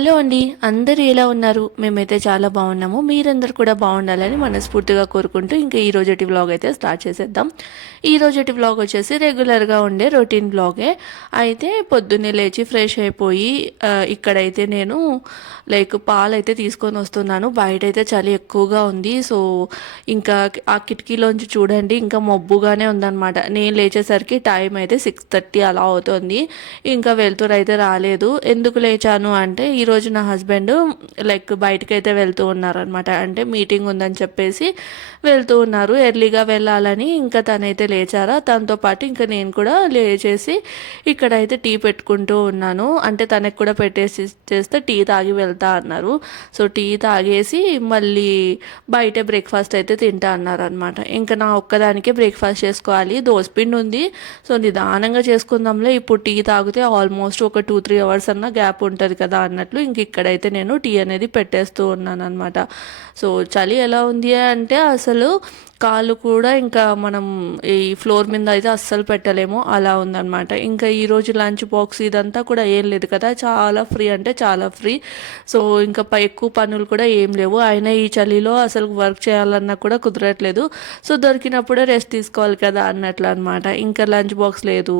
Hello అండి, అందరూ ఎలా ఉన్నారు? మేమైతే చాలా బాగున్నాము. మీరందరూ కూడా బాగుండాలని మనస్ఫూర్తిగా కోరుకుంటూ ఇంకా ఈ రోజటి వ్లాగ్ అయితే స్టార్ట్ చేసేద్దాం. ఈ రోజటి వ్లాగ్ వచ్చేసి రెగ్యులర్గా ఉండే రొటీన్ వ్లాగే. అయితే పొద్దున్నే లేచి ఫ్రెష్ అయిపోయి ఇక్కడైతే నేను పాలు అయితే తీసుకొని వస్తున్నాను. బయట అయితే చలి ఎక్కువగా ఉంది. సో ఇంకా ఆ కిటికీలోంచి చూడండి, ఇంకా మబ్బుగానే ఉందన్నమాట. నేను లేచేసరికి టైం అయితే 6:30 అలా అవుతుంది. ఇంకా వెళ్తురు అయితే రాలేదు. ఎందుకు లేచాను అంటే ఈరోజు నా హస్బెండ్ బయటకు అయితే వెళ్తూ ఉన్నారనమాట. అంటే మీటింగ్ ఉందని చెప్పేసి వెళ్తూ ఉన్నారు. ఎర్లీగా వెళ్ళాలని ఇంకా తనైతే లేచారా. తనతో పాటు ఇంకా నేను కూడా లేచేసి ఇక్కడైతే టీ పెట్టుకుంటూ ఉన్నాను. అంటే తనకు కూడా పెట్టేసి చేస్తే టీ తాగి వెళ్తా అన్నారు. సో టీ తాగేసి మళ్ళీ బయట బ్రేక్ఫాస్ట్ అయితే తింటా అన్నారు అనమాట. ఇంకా నా ఒక్కదానికే బ్రేక్ఫాస్ట్ చేసుకోవాలి. దోసపిండి ఉంది, సో నిదానంగా చేసుకుందాంలే. ఇప్పుడు టీ తాగితే ఆల్మోస్ట్ ఒక 2-3 అవర్స్ అన్న గ్యాప్ ఉంటుంది కదా అన్నట్లు ఇంక ఇక్కడైతే నేను టీ అనేది పెట్టేస్తూ ఉన్నాను అనమాట. సో చలి ఎలా ఉంది అంటే అసలు కాళ్ళు కూడా ఇంకా మనం ఈ ఫ్లోర్ మీద అయితే అస్సలు పెట్టలేము, అలా ఉందన్నమాట. ఇంకా ఈరోజు లంచ్ బాక్స్ ఇదంతా కూడా ఏం లేదు కదా, చాలా ఫ్రీ అంటే చాలా ఫ్రీ. సో ఇంకా ఎక్కువ పనులు కూడా ఏం లేవు. అయినా ఈ చలిలో అసలు వర్క్ చేయాలన్నా కూడా కుదరట్లేదు. సో దొరికినప్పుడే రెస్ట్ తీసుకోవాలి కదా అన్నట్లు అనమాట. ఇంకా లంచ్ బాక్స్ లేదు.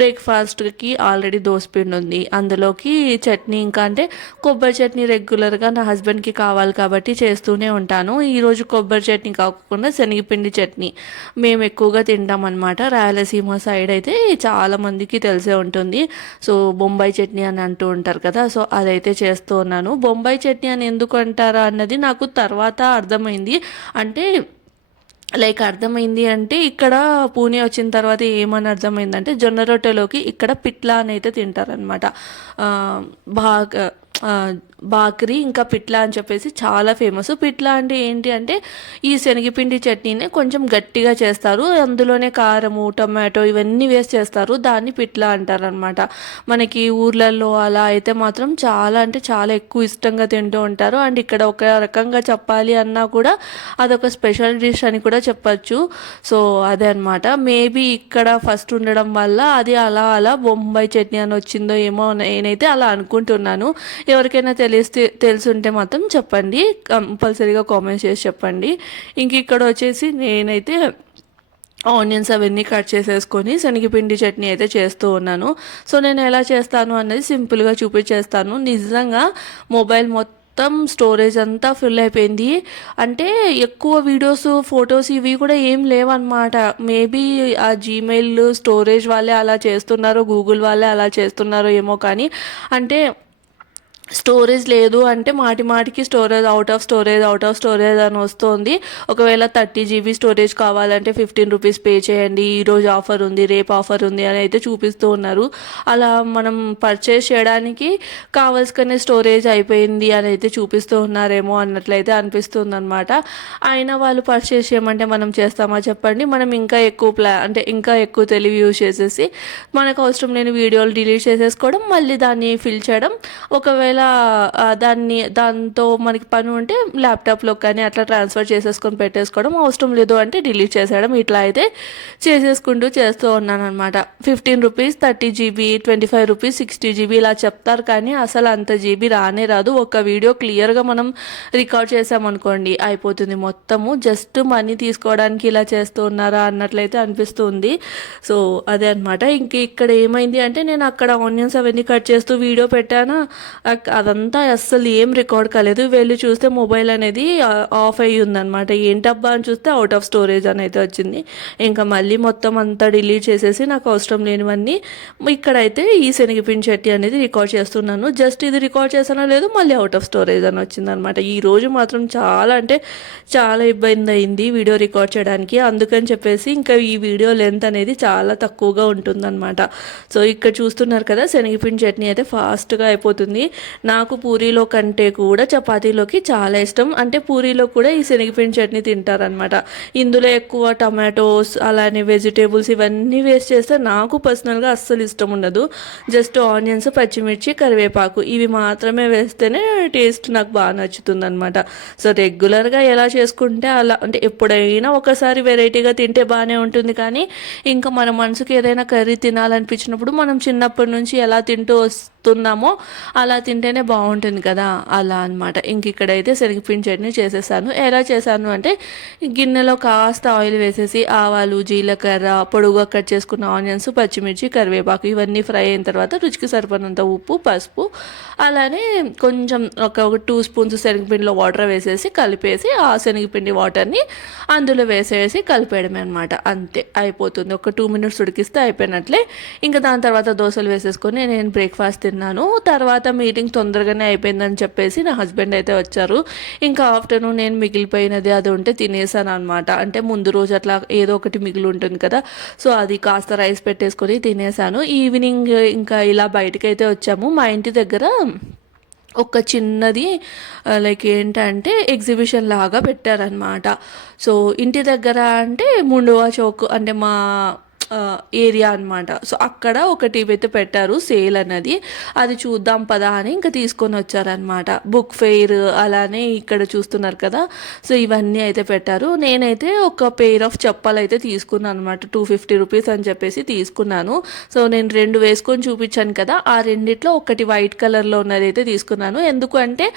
బ్రేక్ఫాస్ట్కి ఆల్రెడీ దోసపిండి ఉంది, అందులోకి చట్నీ. ఇంకా అంటే కొబ్బరి చట్నీ రెగ్యులర్గా నా హస్బెండ్కి కావాలి కాబట్టి చేస్తూనే ఉంటాను. ఈరోజు కొబ్బరి చట్నీ కాకుండా శనగపిండి చట్నీ మేము ఎక్కువగా తింటాం అనమాట. రాయలసీమ సైడ్ అయితే చాలామందికి తెలిసే ఉంటుంది. సో బొంబాయి చట్నీ అని అంటూ ఉంటారు కదా, సో అదైతే చేస్తూ ఉన్నాను. బొంబాయి చట్నీ అని ఎందుకు అంటారా అన్నది నాకు తర్వాత అర్థమైంది. అంటే అర్థమైంది అంటే ఇక్కడ పూణే వచ్చిన తర్వాత ఏమని అర్థమైందంటే జొన్న రొట్టెలోకి ఇక్కడ పిట్లా అని అయితే తింటారనమాట. బాగా బాకరీ ఇంకా పిట్లా అని చెప్పేసి చాలా ఫేమస్. పిట్లా అంటే ఏంటి అంటే ఈ శనగపిండి చట్నీనే కొంచెం గట్టిగా చేస్తారు, అందులోనే కారము టొమాటో ఇవన్నీ వేసి చేస్తారు. దాన్ని పిట్లా అంటారనమాట. మనకి ఊర్లలో అలా అయితే మాత్రం చాలా అంటే చాలా ఎక్కువ ఇష్టంగా తింటూ ఉంటారు. అండ్ ఇక్కడ ఒక రకంగా చెప్పాలి అన్నా కూడా అదొక స్పెషల్ డిష్ అని కూడా చెప్పచ్చు. సో అదే అనమాట. మేబీ ఇక్కడ ఫస్ట్ ఉండడం వల్ల అది అలా అలా బొంబాయి చట్నీ అని వచ్చిందో ఏమో నేనైతే అలా అనుకుంటున్నాను. ఎవరికైనా తెలుసుంటే మాత్రం చెప్పండి, కంపల్సరీగా కామెంట్ చేసి చెప్పండి. ఇంక ఇక్కడ వచ్చేసి నేనైతే ఆనియన్స్ అవన్నీ కట్ చేసేసుకొని శనగపిండి చట్నీ అయితే చేస్తూ ఉన్నాను. సో నేను ఎలా చేస్తాను అనేది సింపుల్గా చూపించేస్తాను. నిజంగా మొబైల్ మొత్తం స్టోరేజ్ అంతా ఫుల్ అయిపోయింది. అంటే ఎక్కువ వీడియోస్ ఫొటోస్ ఇవి కూడా ఏం లేవన్నమాట. మేబీ ఆ జీమెయిల్ స్టోరేజ్ వాళ్ళే అలా చేస్తున్నారో గూగుల్ వాళ్ళే అలా చేస్తున్నారో ఏమో, కానీ అంటే స్టోరేజ్ లేదు అంటే మాటికి స్టోరేజ్ అవుట్ ఆఫ్ స్టోరేజ్ అని వస్తుంది. ఒకవేళ 30 GB స్టోరేజ్ కావాలంటే 15 రూపీస్ పే చేయండి, ఈరోజు ఆఫర్ ఉంది, రేపు ఆఫర్ ఉంది అని అయితే చూపిస్తూ ఉన్నారు. అలా మనం పర్చేస్ చేయడానికి కావాల్సిన స్టోరేజ్ అయిపోయింది అని అయితే చూపిస్తూ ఉన్నారేమో అన్నట్లయితే అనిపిస్తుంది అనమాట. అయినా వాళ్ళు పర్చేస్ చేయమంటే మనం చేస్తామా చెప్పండి. మనం ఇంకా ఎక్కువ అంటే ఇంకా ఎక్కువ తెలివి యూజ్ చేసేసి మనకు అవసరం లేని వీడియోలు డిలీట్ చేసేసుకోవడం, మళ్ళీ దాన్ని ఫిల్ చేయడం. ఒకవేళ దాంతో మనకి పని ఉంటే ల్యాప్టాప్లో కానీ అట్లా ట్రాన్స్ఫర్ చేసేసుకొని పెట్టేసుకోవడం, అవసరం లేదు అంటే డిలీట్ చేసేయడం. ఇట్లా అయితే చేసేసుకుంటూ చేస్తూ ఉన్నాను అనమాట. 15 రూపీస్ 30 GB, 25 రూపీస్ 60 GB ఇలా చెప్తారు, కానీ అసలు అంత జీబీ రానే రాదు. ఒక వీడియో క్లియర్గా మనం రికార్డ్ చేసామనుకోండి అయిపోతుంది మొత్తము. జస్ట్ మనీ తీసుకోవడానికి ఇలా చేస్తూ ఉన్నారా అన్నట్లయితే అనిపిస్తుంది. సో అదే అనమాట. ఇంక ఇక్కడ ఏమైంది అంటే నేను అక్కడ ఆనియన్స్ అవన్నీ కట్ చేస్తూ వీడియో పెట్టానా, అదంతా అస్సలు ఏం రికార్డ్ కాలేదు. వెళ్ళి చూస్తే మొబైల్ అనేది ఆఫ్ అయ్యి ఉందన్నమాట. ఏంటబ్బా అని చూస్తే అవుట్ ఆఫ్ స్టోరేజ్ అని అయితే వచ్చింది. ఇంకా మళ్ళీ మొత్తం అంతా డిలీట్ చేసేసి నాకు అవసరం లేనివన్నీ ఇక్కడైతే ఈ శనగపిండి చట్నీ అనేది రికార్డ్ చేస్తున్నాను. జస్ట్ ఇది రికార్డ్ చేసానో లేదు మళ్ళీ అవుట్ ఆఫ్ స్టోరేజ్ అని వచ్చిందనమాట. ఈరోజు మాత్రం చాలా అంటే చాలా ఇబ్బంది అయింది వీడియో రికార్డ్ చేయడానికి. అందుకని చెప్పేసి ఇంకా ఈ వీడియో లెంత్ అనేది చాలా తక్కువగా ఉంటుందన్నమాట. సో ఇక్కడ చూస్తున్నారు కదా, శనగపిండి చట్నీ అయితే ఫాస్ట్గా అయిపోతుంది. నాకు పూరీలో కంటే కూడా చపాతీలోకి చాలా ఇష్టం. అంటే పూరీలో కూడా ఈ శనగపిండి చట్నీ తింటారనమాట. ఇందులో ఎక్కువ టమాటోస్ అలానే వెజిటేబుల్స్ ఇవన్నీ వేస్ట్ చేస్తే నాకు పర్సనల్గా అస్సలు ఇష్టం ఉండదు. జస్ట్ ఆనియన్స్, పచ్చిమిర్చి, కరివేపాకు ఇవి మాత్రమే వేస్తేనే టేస్ట్ నాకు బాగా నచ్చుతుంది అనమాట. సో రెగ్యులర్గా ఎలా చేసుకుంటే అలా, అంటే ఎప్పుడైనా ఒకసారి వెరైటీగా తింటే బాగానే ఉంటుంది. కానీ ఇంకా మన మనసుకి ఏదైనా కర్రీ తినాలనిపించినప్పుడు మనం చిన్నప్పటి నుంచి ఎలా తింటూ తింటున్నామో అలా తింటేనే బాగుంటుంది కదా, అలా అనమాట. ఇంక ఇక్కడైతే శనగపిండి చట్నీ చేసేసాను. ఎలా చేశాను అంటే గిన్నెలో కాస్త ఆయిల్ వేసేసి ఆవాలు, జీలకర్ర, పొడుగుగా కట్ చేసుకున్న ఆనియన్స్, పచ్చిమిర్చి, కరివేపాకు ఇవన్నీ ఫ్రై అయిన తర్వాత రుచికి సరిపడినంత ఉప్పు, పసుపు, అలానే కొంచెం ఒక 2 స్పూన్స్ శనగపిండిలో వాటర్ వేసేసి కలిపేసి ఆ శనగపిండి వాటర్ని అందులో వేసేసి కలిపేయడమే అనమాట. అంతే, అయిపోతుంది. ఒక 2 మినిట్స్ ఉడికిస్తే అయిపోయినట్లే. ఇంకా దాని తర్వాత దోశలు వేసేసుకొని నేను బ్రేక్ఫాస్ట్ తిన్నాను. తర్వాత మీటింగ్ తొందరగానే అయిపోయిందని చెప్పేసి నా హస్బెండ్ అయితే వచ్చారు. ఇంకా ఆఫ్టర్నూన్ నేను మిగిలిపోయినది అది ఉంటే తినేసాను అనమాట. అంటే ముందు రోజు అట్లా ఏదో ఒకటి మిగిలి ఉంటుంది కదా, సో అది కాస్త రైస్ పెట్టేసుకొని తినేసాను. ఈవినింగ్ ఇంకా ఇలా బయటకైతే వచ్చాము. మా ఇంటి దగ్గర ఒక చిన్నది లైక్ ఏంటంటే ఎగ్జిబిషన్ లాగా పెట్టారనమాట. సో ఇంటి దగ్గర అంటే ముండువా చౌక్ అంటే మా ఏరియా అనమాట. సో అక్కడ ఒకటి అయితే పెట్టారు సేల్ అన్నది, అది చూద్దాం పదా అని ఇంకా తీసుకొని వచ్చారనమాట. బుక్ ఫెయిర్ అలానే ఇక్కడ చూస్తున్నారు కదా, సో ఇవన్నీ అయితే పెట్టారు. నేనైతే ఒక పెయిర్ ఆఫ్ చెప్పలు అయితే తీసుకున్నాను అనమాట. 250 రూపీస్ అని చెప్పేసి తీసుకున్నాను. సో నేను 2 వేసుకొని చూపించాను కదా, ఆ రెండిట్లో ఒకటి వైట్ కలర్లో ఉన్నది అయితే తీసుకున్నాను. ఎందుకు అంటే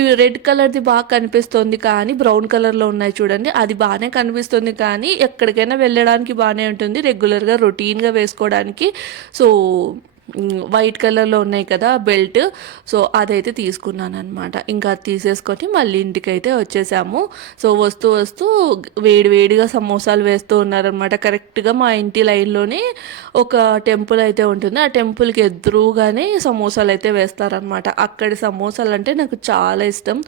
ఇవి రెడ్ కలర్ది బాగా కనిపిస్తుంది కానీ బ్రౌన్ కలర్లో ఉన్నాయి చూడండి, అది బాగానే కనిపిస్తుంది కానీ ఎక్కడికైనా వెళ్ళడానికి బాగానే ఉంటుంది, రెగ్యులర్గా రొటీన్గా వేసుకోవడానికి. సో వైట్ కలర్లో ఉన్నాయి కదా బెల్ట్, సో అదైతే తీసుకున్నాను అనమాట. ఇంకా అది తీసేసుకొని మళ్ళీ ఇంటికి అయితే వచ్చేసాము. సో వస్తూ వస్తూ వేడిగా సమోసాలు వేస్తూ ఉన్నారనమాట. కరెక్ట్గా మా ఇంటి లైన్లోనే ఒక టెంపుల్ అయితే ఉంటుంది, ఆ టెంపుల్కి ఎదురుగానే సమోసాలు అయితే వేస్తారనమాట. అక్కడి సమోసాలు అంటే నాకు చాలా ఇష్టం.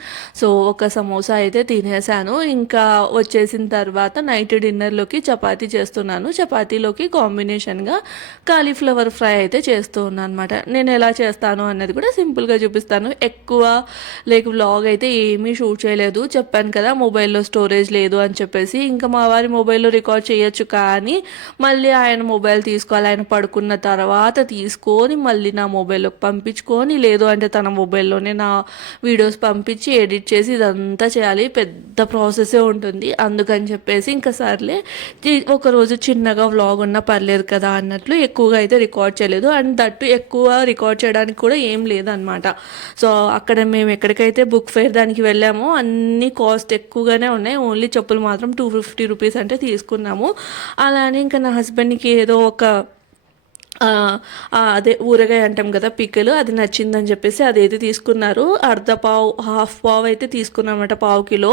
సో ఒక సమోసా అయితే తినేసాను. ఇంకా వచ్చేసిన తర్వాత నైట్ డిన్నర్లోకి చపాతీ చేస్తున్నాను. చపాతీలోకి కాంబినేషన్గా కాలీఫ్లవర్ ఫ్రై అయితే చేస్తున్నాను అనమాట. నేను ఎలా చేస్తాను అన్నది కూడా సింపుల్గా చూపిస్తాను. ఎక్కువ వ్లాగ్ అయితే ఏమీ షూట్ చేయలేదు, చెప్పాను కదా మొబైల్లో స్టోరేజ్ లేదు అని చెప్పేసి. ఇంకా మా వారి మొబైల్లో రికార్డ్ చేయొచ్చు కానీ మళ్ళీ ఆయన మొబైల్ తీసుకోవాలి, ఆయన పడుకున్న తర్వాత తీసుకొని మళ్ళీ నా మొబైల్లోకి పంపించుకొని, లేదు అంటే తన మొబైల్లోనే నా వీడియోస్ పంపించి ఎడిట్ చేసి ఇదంతా చేయాలి, పెద్ద ప్రాసెసే ఉంటుంది. అందుకని చెప్పేసి ఇంకా సర్లే ఒకరోజు చిన్నగా వ్లాగ్ ఉన్నా పర్లేదు కదా అన్నట్లు ఎక్కువగా అయితే రికార్డ్ చేయలేదు. అండ్ దట్టు ఎక్కువ రికార్డ్ చేయడానికి కూడా ఏం లేదనమాట. సో అక్కడ మేము ఎక్కడికైతే బుక్ ఫెయిర్ దానికి వెళ్ళామో అన్ని కాస్ట్ ఎక్కువగానే ఉన్నాయి, ఓన్లీ చెప్పులు మాత్రం 250 రూపీస్ అంటే తీసుకున్నాము. అలానే ఇంకా నా హస్బెండ్కి ఏదో ఒక అదే ఊరగాయ అంటాం కదా పిక్కలు, అది నచ్చిందని చెప్పేసి అదైతే తీసుకున్నారు. అర్ధ పావు హాఫ్ పావు అయితే తీసుకున్నామన్నమాట. పావు కిలో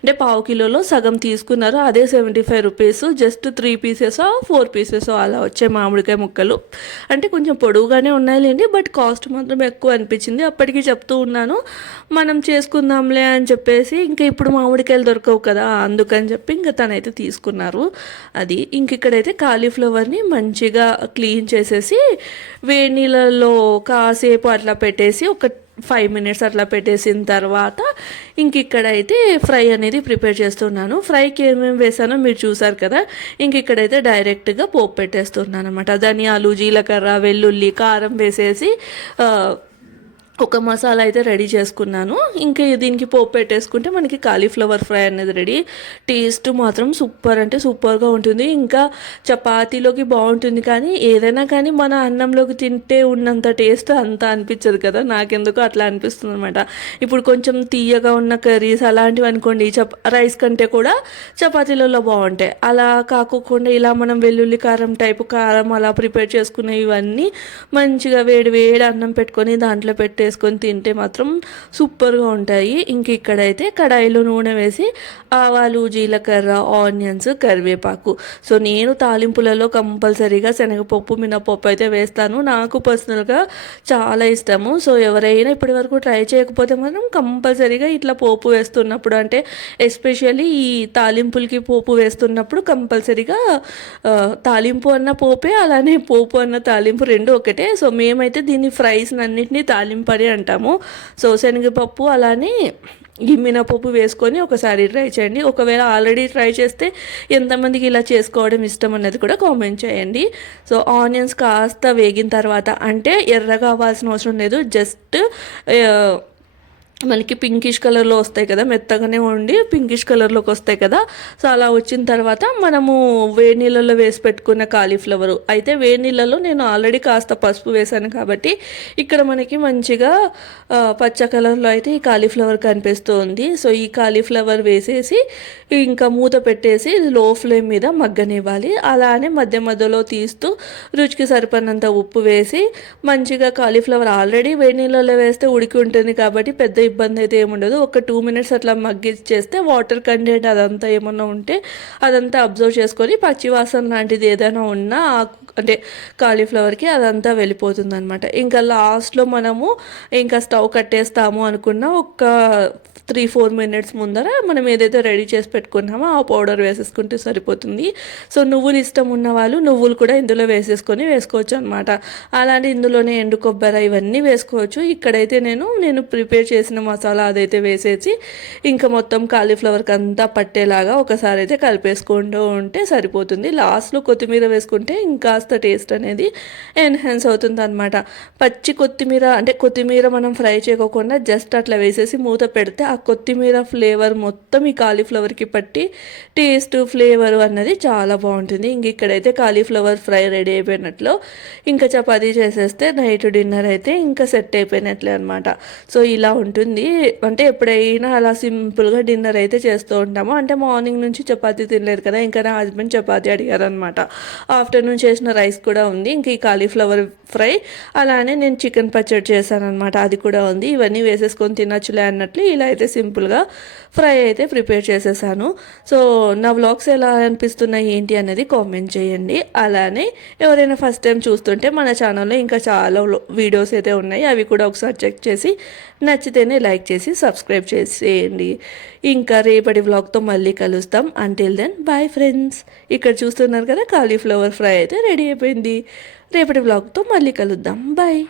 అంటే పావు కిలోలో సగం తీసుకున్నారు, అదే 75 రూపీస్. జస్ట్ 3 పీసెసో 4 పీసెసో అలా వచ్చాయి మామిడికాయ ముక్కలు. అంటే కొంచెం పొడవుగానే ఉన్నాయిలేండి, బట్ కాస్ట్ మాత్రం ఎక్కువ అనిపించింది. అప్పటికి చెప్తూ ఉన్నాను మనం చేసుకుందాంలే అని చెప్పేసి. ఇంకా ఇప్పుడు మామిడికాయలు దొరకవు కదా, అందుకని చెప్పి ఇంకా తనైతే తీసుకున్నారు. అది ఇంక ఇక్కడైతే కాలీఫ్లవర్ని మంచిగా క్లీన్ చేసేసి వేడి నీళ్ళలో కాసేపు అట్లా పెట్టేసి ఒక 5 మినిట్స్ అట్లా పెట్టేసిన తర్వాత ఇంక ఇక్కడైతే ఫ్రై అనేది ప్రిపేర్ చేస్తున్నాను. ఫ్రైకి ఏమేమి వేసానో మీరు చూసారు కదా. ఇంక ఇక్కడైతే డైరెక్ట్గా పోపు పెట్టేస్తున్నాను అనమాట. ధనియాలు, జీలకర్ర, వెల్లుల్లి, కారం వేసేసి ఒక మసాలా అయితే రెడీ చేసుకున్నాను. ఇంకా దీనికి పోపు పెట్టేసుకుంటే మనకి కాలీఫ్లవర్ ఫ్రై అనేది రెడీ. టేస్ట్ మాత్రం సూపర్ అంటే సూపర్గా ఉంటుంది. ఇంకా చపాతీలోకి బాగుంటుంది, కానీ ఏదైనా కానీ మన అన్నంలోకి తింటే ఉన్నంత టేస్ట్ అంత అనిపించదు కదా, నాకెందుకు అట్లా అనిపిస్తుంది అనమాట. ఇప్పుడు కొంచెం తీయగా ఉన్న కర్రీస్ అలాంటివి అనుకోండి రైస్ కంటే కూడా చపాతీలలో బాగుంటాయి. అలా కాకోకుండా ఇలా మనం వెల్లుల్లి కారం టైపు కారం అలా ప్రిపేర్ చేసుకునే ఇవన్నీ మంచిగా వేడి అన్నం పెట్టుకొని దాంట్లో పెట్టేసుకొని తింటే మాత్రం సూపర్గా ఉంటాయి. ఇంక ఇక్కడైతే కడాయిలో నూనె వేసి ఆవాలు, జీలకర్ర, ఆనియన్స్, కరివేపాకు. సో నేను తాలింపులలో కంపల్సరీగా శనగపప్పు, మినపప్పు అయితే వేస్తాను. నాకు పర్సనల్గా చాలా ఇష్టము. సో ఎవరైనా ఇప్పటి వరకు ట్రై చేయకపోతే మాత్రం కంపల్సరీగా ఇట్లా పోపు వేస్తున్నప్పుడు, అంటే ఎస్పెషల్లీ ఈ తాలింపులకి పోపు వేస్తున్నప్పుడు కంపల్సరీగా తాలింపు అన్న పోపే, అలానే పోపు అన్న తాలింపు రెండు ఒకటే. సో మేమైతే దీన్ని ఫ్రైస్ అన్నింటినీ తాలింపు అని అంటాము. సో శనగపప్పు అలానే ఈ మినపప్పు వేసుకొని ఒకసారి ట్రై చేయండి. ఒకవేళ ఆల్రెడీ ట్రై చేస్తే ఎంతమందికి ఇలా చేసుకోవడం ఇష్టం అన్నది కూడా కామెంట్ చేయండి. సో ఆనియన్స్ కాస్త వేగిన తర్వాత, అంటే ఎర్రగా అవ్వాల్సిన అవసరం లేదు, జస్ట్ మనకి పింకిష్ కలర్లో వస్తాయి కదా, మెత్తగానే ఉండి పింకిష్ కలర్లోకి వస్తాయి కదా. సో అలా వచ్చిన తర్వాత మనము వేడి నీళ్ళలో వేసి పెట్టుకున్న కాలీఫ్లవర్ అయితే, వేడి నీళ్ళలో నేను ఆల్రెడీ కాస్త పసుపు వేసాను కాబట్టి ఇక్కడ మనకి మంచిగా పచ్చ కలర్లో అయితే ఈ కాలీఫ్లవర్ కనిపిస్తూ ఉంది. సో ఈ కాలీఫ్లవర్ వేసేసి ఇంకా మూత పెట్టేసి లో ఫ్లేమ్ మీద మగ్గనివ్వాలి. అలానే మధ్య మధ్యలో తీస్తూ రుచికి సరిపడినంత ఉప్పు వేసి మంచిగా, కాలీఫ్లవర్ ఆల్రెడీ వేడి నీళ్ళలో వేస్తే ఉడికి ఉంటుంది కాబట్టి పెద్ద ఇబ్బంది అయితే ఏముండదు. ఒక 2 మినిట్స్ అట్లా మగ్గిచ్చేస్తే వాటర్ కంటెంట్ అదంతా ఏమన్నా ఉంటే అదంతా అబ్జర్వ్ చేసుకొని పచ్చివాసన లాంటిది ఏదైనా ఉన్నా అంటే కాలీఫ్లవర్కి అదంతా వెళ్ళిపోతుంది అనమాట. ఇంకా లాస్ట్లో మనము ఇంకా స్టవ్ కట్టేస్తాము అనుకున్న ఒక 3-4 మినిట్స్ ముందర మనం ఏదైతే రెడీ చేసి పెట్టుకున్నామో ఆ పౌడర్ వేసేసుకుంటే సరిపోతుంది. సో నువ్వులు ఇష్టం ఉన్న వాళ్ళు నువ్వులు కూడా ఇందులో వేసుకోవచ్చు అనమాట. అలానే ఇందులోనే ఎండు కొబ్బరి ఇవన్నీ వేసుకోవచ్చు. ఇక్కడైతే నేను ప్రిపేర్ చేసిన మసాలా అదైతే వేసేసి ఇంకా మొత్తం కాలీఫ్లవర్కి అంతా పట్టేలాగా ఒకసారి అయితే కలిపేసుకుంటూ ఉంటే సరిపోతుంది. లాస్ట్లో కొత్తిమీర వేసుకుంటే ఇంకాస్త టేస్ట్ అనేది ఎన్హాన్స్ అవుతుంది అనమాట. పచ్చి కొత్తిమీర అంటే కొత్తిమీర మనం ఫ్రై చేయకుండా జస్ట్ అట్లా వేసేసి మూత పెడితే ఆ కొత్తిమీర ఫ్లేవర్ మొత్తం ఈ కాలీఫ్లవర్కి పట్టి టేస్ట్ ఫ్లేవర్ అన్నది చాలా బాగుంటుంది. ఇంక ఇక్కడైతే కాలీఫ్లవర్ ఫ్రై రెడీ అయిపోయినట్లు. ఇంకా చపాతీ చేసేస్తే నైట్ డిన్నర్ అయితే ఇంకా సెట్ అయిపోయినట్లే అనమాట. సో ఇలా ఉంటుంది. అంటే ఎప్పుడైనా అలా సింపుల్గా డిన్నర్ అయితే చేస్తూ ఉంటాము. అంటే మార్నింగ్ నుంచి చపాతీ తినలేదు కదా, ఇంకా నా హస్బెండ్ చపాతీ అడిగారు అనమాట. ఆఫ్టర్నూన్ చేసిన రైస్ కూడా ఉంది, ఇంక ఈ కాలీఫ్లవర్ ఫ్రై, అలానే నేను చికెన్ పచ్చడి చేశాను అనమాట, అది కూడా ఉంది. ఇవన్నీ వేసేసుకొని తినచ్చులే అన్నట్లు ఇలా అయితే సింపుల్గా ఫ్రై అయితే ప్రిపేర్ చేసేసాను. సో నా వ్లాగ్స్ ఎలా అనిపిస్తున్నాయి ఏంటి అనేది కామెంట్ చేయండి. అలానే ఎవరైనా ఫస్ట్ టైం చూస్తుంటే మన ఛానల్లో ఇంకా చాలా వీడియోస్ అయితే ఉన్నాయి, అవి కూడా ఒకసారి చెక్ చేసి నచ్చితేనే లైక్ చేసి సబ్స్క్రైబ్ చేసేయండి. ఇంకా రేపటి వ్లాగ్తో మళ్ళీ కలుస్తాం. Until then bye friends. ఇక్కడ చూస్తున్నారు కదా, కాలీఫ్లవర్ ఫ్రై అయితే రెడీ అయిపోయింది. రేపటి వ్లాగ్తో మళ్ళీ కలుద్దాం. బాయ్.